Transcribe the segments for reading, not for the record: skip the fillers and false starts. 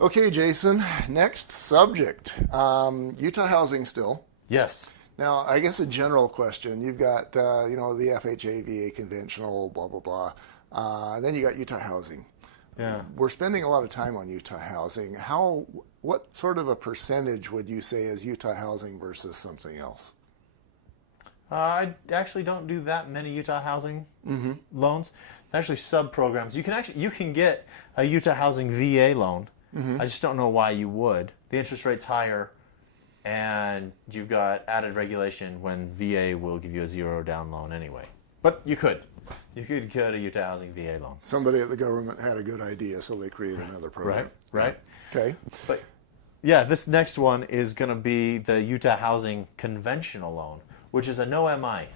Okay, Jason, next subject. Utah housing still. Yes. Now, I guess a general question. You've got, the FHA, VA conventional, blah, blah, blah. Then you got Utah housing. Yeah. We're spending a lot of time on Utah housing. What sort of a percentage would you say is Utah housing versus something else? I actually don't do that many Utah housing loans. Actually, sub programs. You can get a Utah housing VA loan. I just don't know why you would. The interest rate's higher, and you've got added regulation when VA will give you a zero down loan anyway. But you could get a Utah housing VA loan. Somebody at the government had a good idea, so they created another program. Right. Okay. But yeah, this next one is going to be the Utah housing conventional loan, which is a no MI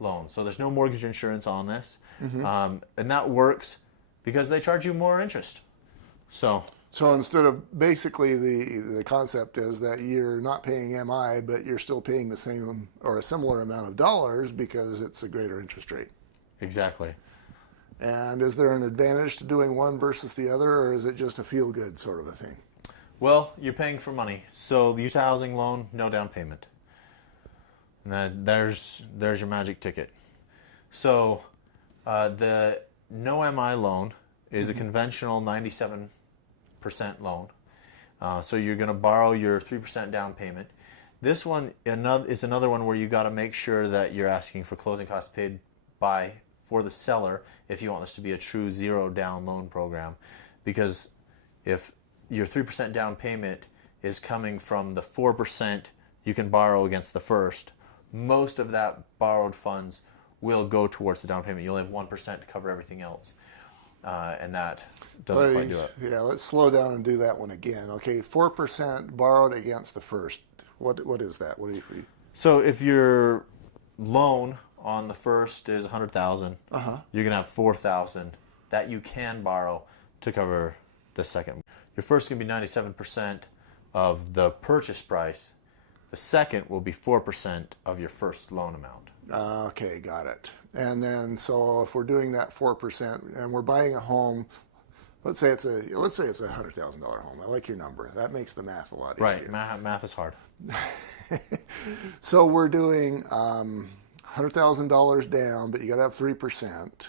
loan. So there's no mortgage insurance on this. And that works because they charge you more interest. So instead of basically the concept is that you're not paying MI, but you're still paying the same or a similar amount of dollars because it's a greater interest rate. Exactly. And is there an advantage to doing one versus the other, or is it just a feel-good sort of a thing? Well, you're paying for money. So the Utah housing loan, no down payment. And there's your magic ticket. So the no MI loan is a conventional 97% loan. So you're going to borrow your 3% down payment. This one is another one where you got to make sure that you're asking for closing costs paid for the seller if you want this to be a true zero down loan program. Because if your 3% down payment is coming from the 4% you can borrow against the first, most of that borrowed funds will go towards the down payment. You'll have 1% to cover everything else. And that doesn't quite do it. Yeah, let's slow down and do that one again. Okay, 4% borrowed against the first. What is that? So if your loan on the first is $100,000, you're gonna have $4,000 that you can borrow to cover the second. Your first can be 97% of the purchase price. The second will be 4% of your first loan amount. Okay, got it. And then, so if we're doing that 4% and we're buying a home, let's say it's a $100,000 home. I like your number. That makes the math a lot easier. Right, math is hard. So we're doing $100,000 down, but you got to have 3%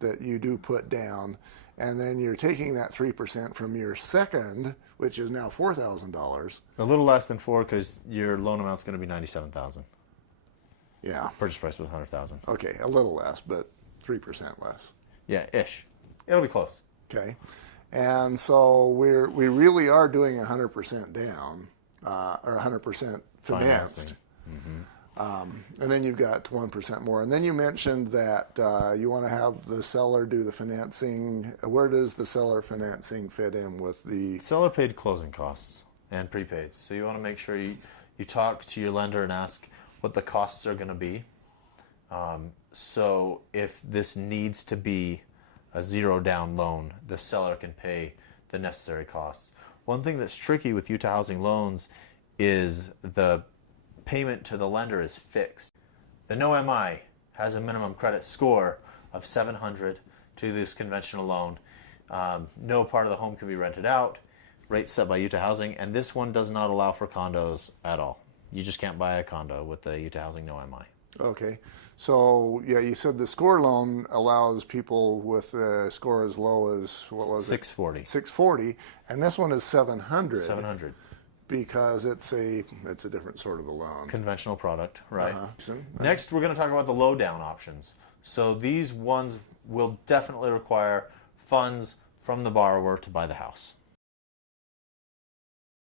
that you do put down, and then you're taking that 3% from your second, which is now $4,000. A little less than 4 because your loan amount's going to be $97,000. Yeah. Purchase price was $100,000. Okay, a little less, but 3% less. Yeah, ish. It'll be close. Okay, and so we really are doing 100% down, or 100% financed. And then you've got 1% more. And then you mentioned that you want to have the seller do the financing. Where does the seller financing fit in with the... Seller paid closing costs and prepaids. So you want to make sure you talk to your lender and ask what the costs are going to be. So if this needs to be a zero down loan, the seller can pay the necessary costs. One thing that's tricky with Utah housing loans is the payment to the lender is fixed. The no MI has a minimum credit score of 700 to this conventional loan. No part of the home can be rented out. Rates set by Utah Housing, and this one does not allow for condos at all. You just can't buy a condo with the Utah Housing no MI. Okay. So, yeah, you said the score loan allows people with a score as low as, what was 640. it? 640. And this one is 700. 700. Because it's a different sort of a loan. Conventional product, right. So, Next, we're going to talk about the low down options. So these ones will definitely require funds from the borrower to buy the house.